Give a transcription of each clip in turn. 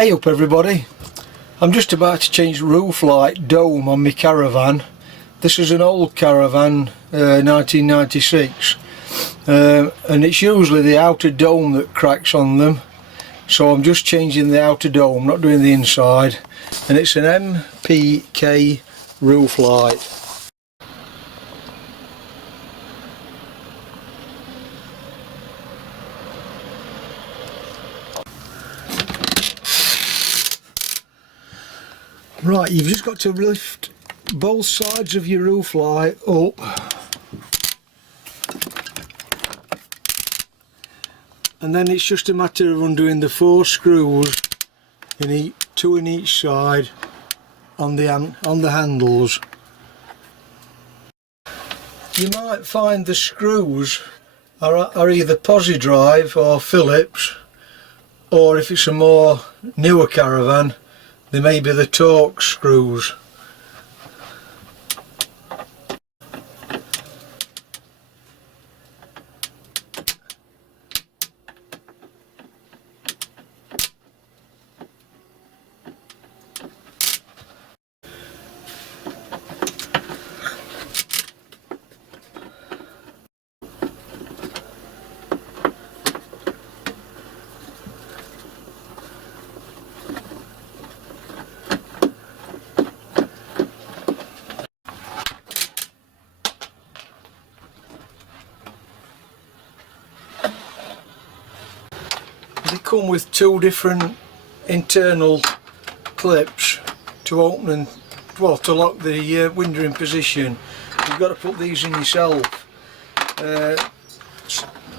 Hey up everybody, I'm just about to change the roof light dome on my caravan. This is an old caravan, 1996, and it's usually the outer dome that cracks on them, so I'm just changing the outer dome, not doing the inside, and it's an MPK roof light. Right, you've just got to lift both sides of your roof light up and then it's just a matter of undoing the 4 screws in two in each side on the handles. You might find the screws are either posi drive or Phillips, or if it's a more newer caravan they may be the torque screws. They come with 2 different internal clips to open and, well, to lock the window in position. You've got to put these in yourself.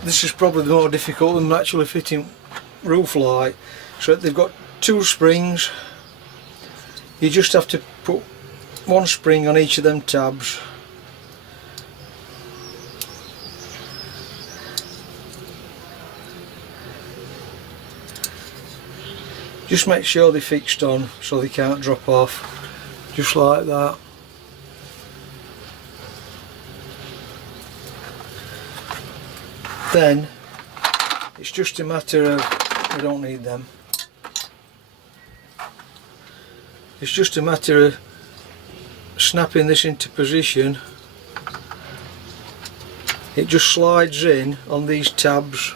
This is probably more difficult than actually fitting roof light. So they've got 2 springs. You just have to put 1 spring on each of them tabs. Just make sure they're fixed on so they can't drop off, just like that. Then it's just a matter of, we don't need them, it's just a matter of snapping this into position. It just slides in on these tabs,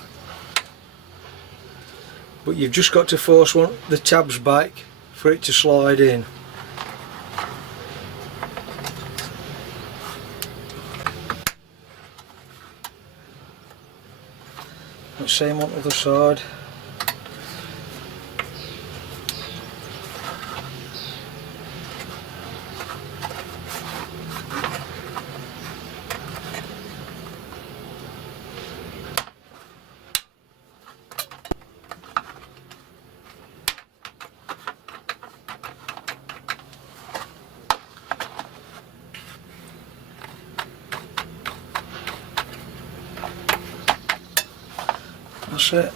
but you've just got to force the tabs back for it to slide in. The same on the other side. That's it.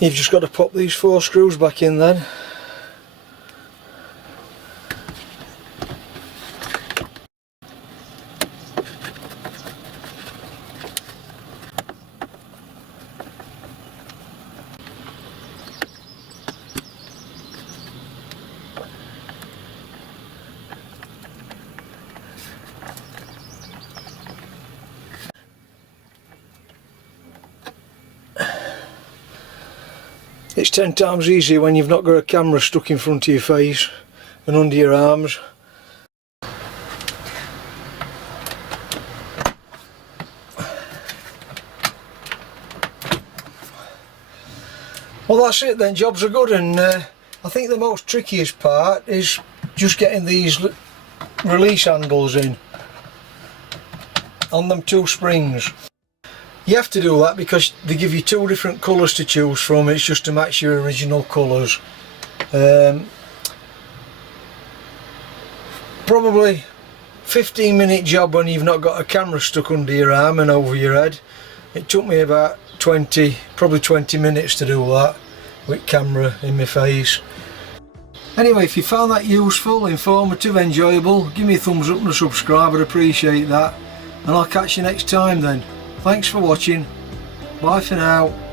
You've just got to pop these 4 screws back in then. It's 10 times easier when you've not got a camera stuck in front of your face and under your arms. Well, that's it then, jobs are good, and I think the most trickiest part is just getting these release handles in on them 2 springs. You have to do that because they give you 2 different colours to choose from. It's just to match your original colours. Probably 15-minute job when you've not got a camera stuck under your arm and over your head. It took me about probably 20 minutes to do that with camera in my face. Anyway, if you found that useful, informative, enjoyable, give me a thumbs up and a subscribe, I'd appreciate that. And I'll catch you next time then. Thanks for watching. Bye for now.